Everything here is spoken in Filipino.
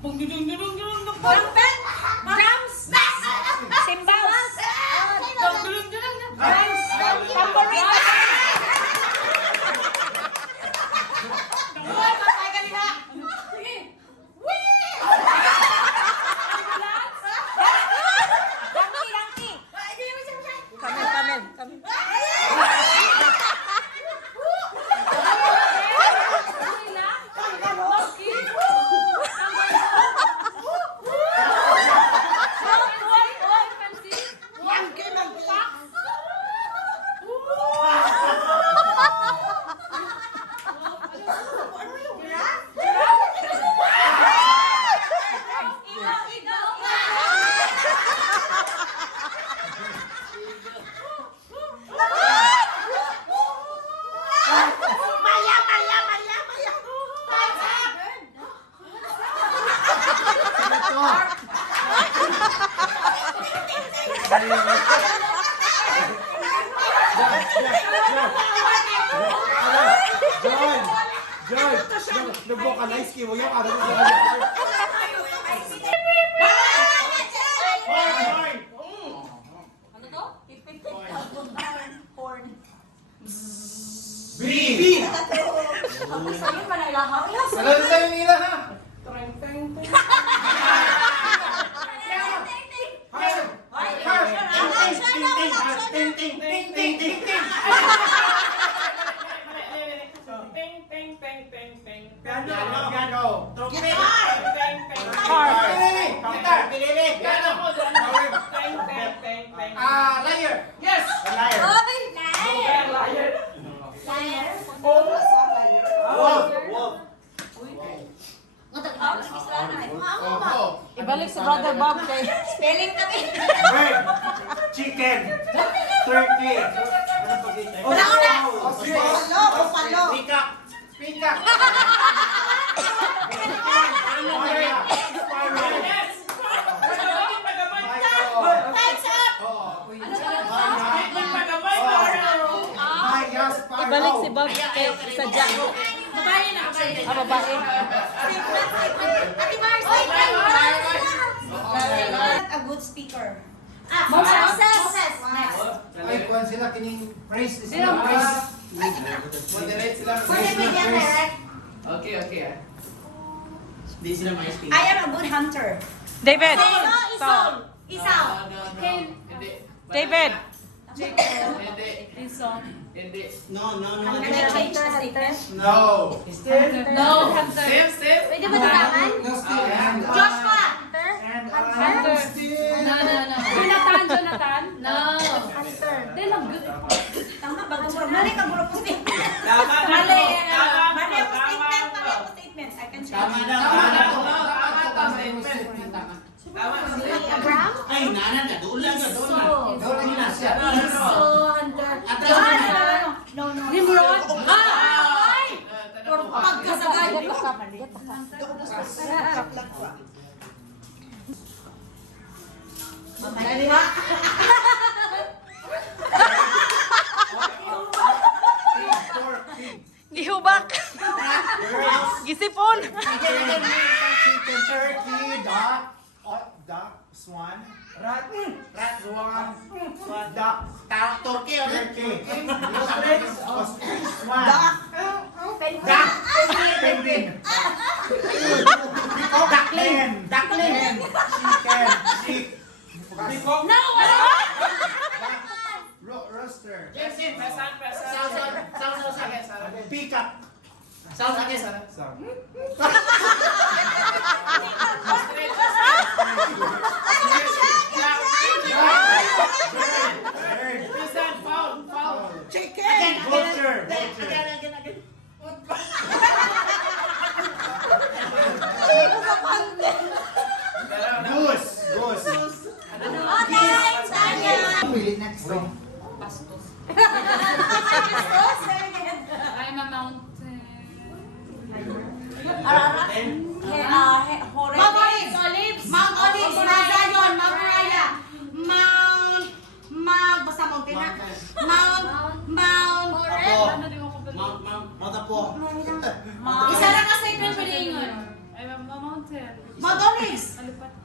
Trumpet. Drums. Cymbals. Drums. Tambourine. Nag-vocalize kayo yung ano mo. Ano to? Horn. Bean! Sa'yo pa nailahaw. Salado tayo ng ila ha! Piano! Liar! Yes! Liar! Ibalik si Brother Bob kay spelling kami. Bird! Chicken! Turkey! Una. Palo! Peacock! Peacock! Ibalik si Bob kay sa Jack. Babae na. Babae. Ate Mars, a good speaker. Moses. Ay, kuhan sila kining praise sila. Praise. Moderate sila. Okay. Hindi sila ma-speak. I am a good hunter. David. Isaw. David. No. Can I change the statement? No. No. Steve. Pwede ba tarangan? No, still. Joshua. And still. Jonathan? No. Hunter. They look good. Tama ba? Mali ka muro po statement. Mali ako statement. I can change. Abraham? Ay, nanan ka. Doon lang ka. Doon lang yun siya. Hunter. No. Nimrod? Ay! Pagkasagay. Dali ha? Gihubak. Gisipon. Chicken, turkey, duck, swan, rat, swan, duck, Turkey o turkey, ostrich, swan, duck, penguin, duckling, chicken, sheep, rooster, peacock, chicken, vulture, goose. Really next song. I'm a mountain. Mount Olives. Mount Zion, Mount Moriah, basta mountain na. Mata po. Isa lang ka statement pwede ingon. I'm a mountain. mountain. Mount Onyx. Alipat.